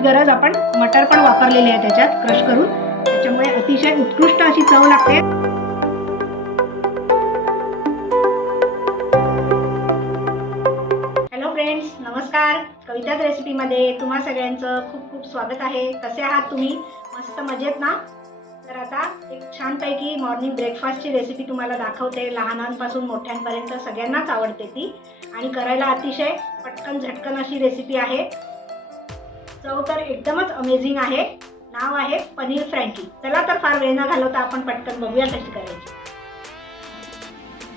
सगळ्यांची गरज आपण मटर पण वापरलेले आहे त्याच्यात क्रश करून, त्याच्यामुळे अतिशय उत्कृष्ट अशी चव लागते. हॅलो फ्रेंड्स, नमस्कार. कविताज रेसिपीमध्ये तुम्हा सगळ्यांचं खूप खूप स्वागत आहे. कसे आहात तुम्ही? मस्त मजेत ना? तर आता एक छानपैकी मॉर्निंग ब्रेकफास्टची रेसिपी तुम्हाला दाखवते. लहानांपासून मोठ्यांपर्यंत सगळ्यांनाच आवडते ती, आणि करायला अतिशय पटकन झटकन अशी रेसिपी आहे. चव तर एकदमच अमेझिंग आहे. नाव आहे पनीर फ्रँकी. चला तर फार वेळ न घालवता आपण पटकन बघूया कशी करायची.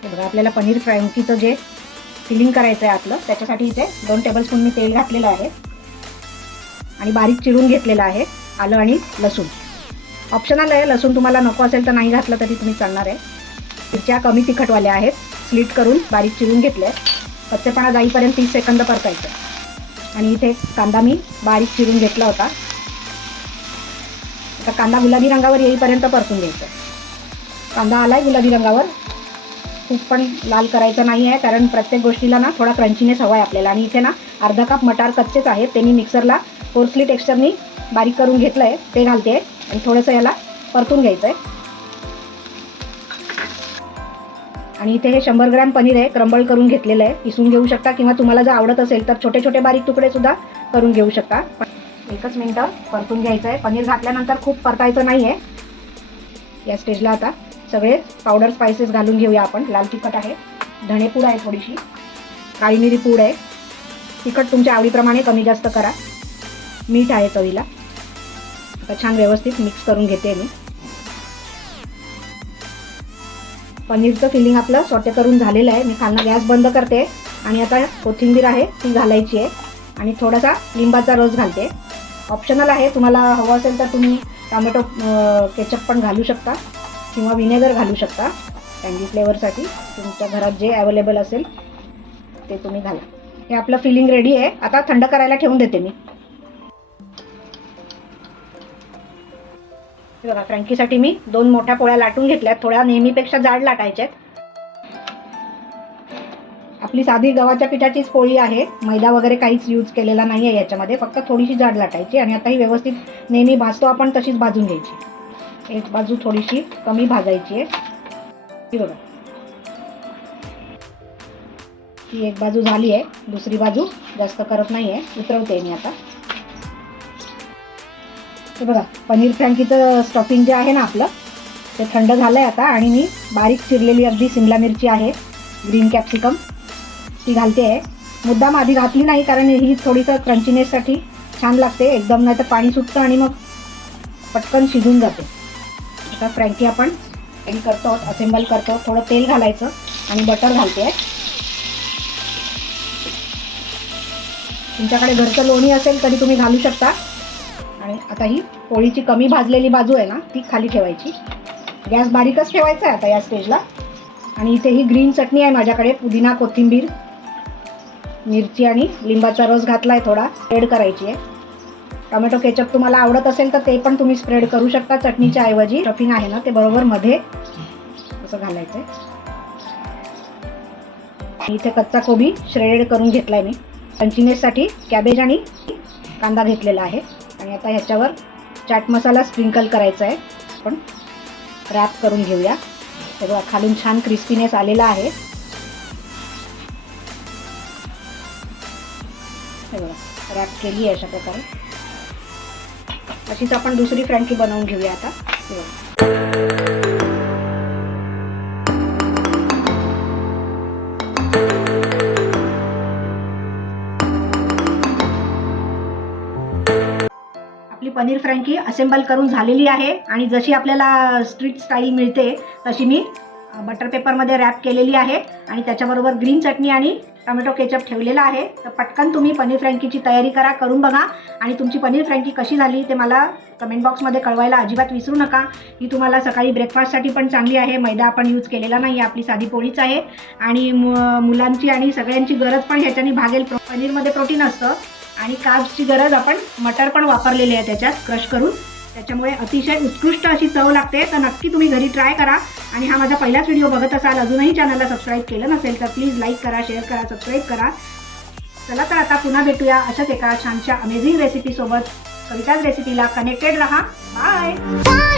हे बघा, आपल्याला पनीर फ्रँकीचं जे फिलिंग करायचं आहे आपलं, त्याच्यासाठी इथे 2 टेबलस्पून मी तेल घातलेलं आहे आणि बारीक चिरून घेतलेलं आहे आलं आणि लसूण. ऑप्शनल आहे, लसूण तुम्हाला नको असेल तर नाही घातलं तरी तुम्ही चालणार आहे. मिरच्या कमी तिखटवाल्या आहेत, स्लिट करून बारीक चिरून घेतल्या. कच्चेपणा जाईपर्यंत 30 सेकंद परतायचं. आणि इथे कांदा मी बारीक चिरून घेतला होता. आता कांदा गुलाबी रंगावर येईपर्यंत परतून घ्यायचा. कांदा आलाय गुलाबी रंगावर, खूप पण लाल करायचं नाही आहे, कारण प्रत्येक गोष्टीला ना थोडा क्रंचीनेस हवा आहे आपल्याला. आणि इथे ना अर्धा कप मटार कच्चेच आहेत, ते मी मिक्सरला कोर्सली टेक्स्चरनी बारीक करून घेतलं आहे, ते घालते आणि थोडंसं याला परतून घ्यायचं आहे. आणि इथे हे 100 ग्रॅम पनीर आहे, क्रंबल करून घेतलेलं आहे. किसून घेऊ शकता किंवा तुम्हाला जर आवडत असेल तर छोटे छोटे बारीक तुकडे सुद्धा करून घेऊ शकता. एकच मिनटं परतून घ्यायचं आहे. पनीर घातल्यानंतर खूप परतायचं नाही आहे. या स्टेजला आता सगळे पावडर स्पायसेस घालून घेऊया आपण. लाल तिखट आहे, धणेपूड आहे, थोडीशी काळी मिरी पूड आहे. तिखट तुमच्या आवडीप्रमाणे कमी जास्त करा. मीठ आहे चवीला. आता छान व्यवस्थित मिक्स करून घेते मी. पनीरचं फिलिंग आपलं सॉटे करून झालेलं आहे. मी खालनं गॅस बंद करते आणि आता कोथिंबीर आहे ती घालायची आहे आणि थोडासा लिंबाचा रस घालते. ऑप्शनल आहे, तुम्हाला हवं असेल तर तुम्ही टोमॅटो केचप पण घालू शकता किंवा विनेगर घालू शकता. टँगी फ्लेवरसाठी तुमच्या घरात जे अवेलेबल असेल ते तुम्ही घाला. हे आपलं फिलिंग रेडी आहे. आता थंड करायला ठेवून देते मी. बघा, फ्रँकीसाठी मी 2 मोठ्या पोळ्या लाटून घेतल्यात. थोड्या नेहमीपेक्षा जाड लाटायच्यात. आपली साधी गव्हाच्या पिठाचीच पोळी आहे, मैदा वगैरे काहीच यूज केलेला नाही आहे याच्यामध्ये, फक्त थोडीशी जाड लाटायची. आणि आता ही व्यवस्थित नेहमी भाजतो आपण तशीच भाजून घ्यायची. एक बाजू थोडीशी कमी भाजायची आहे. ही बघा, ही एक बाजू झाली आहे, दुसरी बाजू जास्त करत नाही आहे, उतरवते मी आता. हे बघा, पनीर फ्रँकीचं स्टफिंग जे आहे ना आपलं, ते थंड झालं आहे आता. आणि मी बारीक चिरलेली अगदी शिमला मिरची आहे, ग्रीन कॅप्सिकम, ती घालते आहे. मुद्दाम आधी घातली नाही, कारण ही थोडीसं क्रंचीनेससाठी छान लागते. एकदम नाही तर पाणी सुटतं आणि मग पटकन शिजून जाते. आता फ्रँकी आपण रेडी करतो, असेंबल करतो. थोडं तेल घालायचं आणि बटर घालते आहे. तुमच्याकडे घरचं लोणी असेल तरी तुम्ही घालू शकता. आणि आता ही पोळीची कमी भाजलेली बाजू आहे ना, ती खाली ठेवायची. गॅस बारीकच ठेवायचा आहे आता या स्टेजला. आणि इथे ही ग्रीन चटणी आहे माझ्याकडे, पुदिना, कोथिंबीर, मिरची आणि लिंबाचा रस घातला आहे. थोडा स्प्रेड करायची आहे. टोमॅटो केचप तुम्हाला आवडत असेल तर ते पण तुम्ही स्प्रेड करू शकता चटणीच्या ऐवजी. स्टफिंग आहे ना ते बरोबर मध्ये असं घालायचं आहे. इथे कच्चा कोबी श्रेडेड करून घेतला आहे मी. क्रंचीनेससाठी कॅबेज आणि कांदा घेतलेला आहे. आणि आता ह्याच्यावर चाट मसाला स्प्रिंकल करायचा आहे. आपण रॅप करून घेऊया. हे बघा, खालून छान क्रिस्पीनेस आलेला आहे. हे बघा, रॅप केली आहे अशा प्रकारे. अशीच आपण दुसरी फ्रँकी बनवून घेऊया आता. हे बघा, आपली पनीर फ्रँकी असेंबल करून झालेली आहे. आणि जशी आपल्याला स्ट्रीट स्टाईल मिळते तशी मी बटर पेपरमध्ये रॅप केलेली आहे. आणि त्याच्याबरोबर ग्रीन चटणी आणि टोमॅटो केचप ठेवलेला आहे. तर पटकन तुम्ही पनीर फ्रँकीची तयारी करा, करून बघा. आणि तुमची पनीर फ्रँकी कशी झाली ते मला कमेंट बॉक्समध्ये कळवायला अजिबात विसरू नका. ही तुम्हाला सकाळी ब्रेकफास्टसाठी पण चांगली आहे. मैदा आपण यूज केलेला नाही, आपली साधी पोळीच आहे. आणि मुलांची आणि सगळ्यांची गरज पण ह्याच्याने भागेल. पनीरमध्ये प्रोटीन असतं आणि कार्ब्सची गरज आपण मटर पण वापरलेली आहे त्याच्यात क्रश करून, त्याच्यामुळे अतिशय उत्कृष्ट अशी चव लागते. तर नक्की तुम्ही घरी ट्राय करा. आणि हा माझा पहिलाच व्हिडिओ बघत असाल, अजूनही चॅनलला सबस्क्राईब केलं नसेल तर प्लीज लाईक करा, शेअर करा, सबस्क्राईब करा. चला तर आता पुन्हा भेटूया अशाच एका छानशा अमेझिंग रेसिपीसोबत. कविताज रेसिपीला कनेक्टेड रहा. बाय.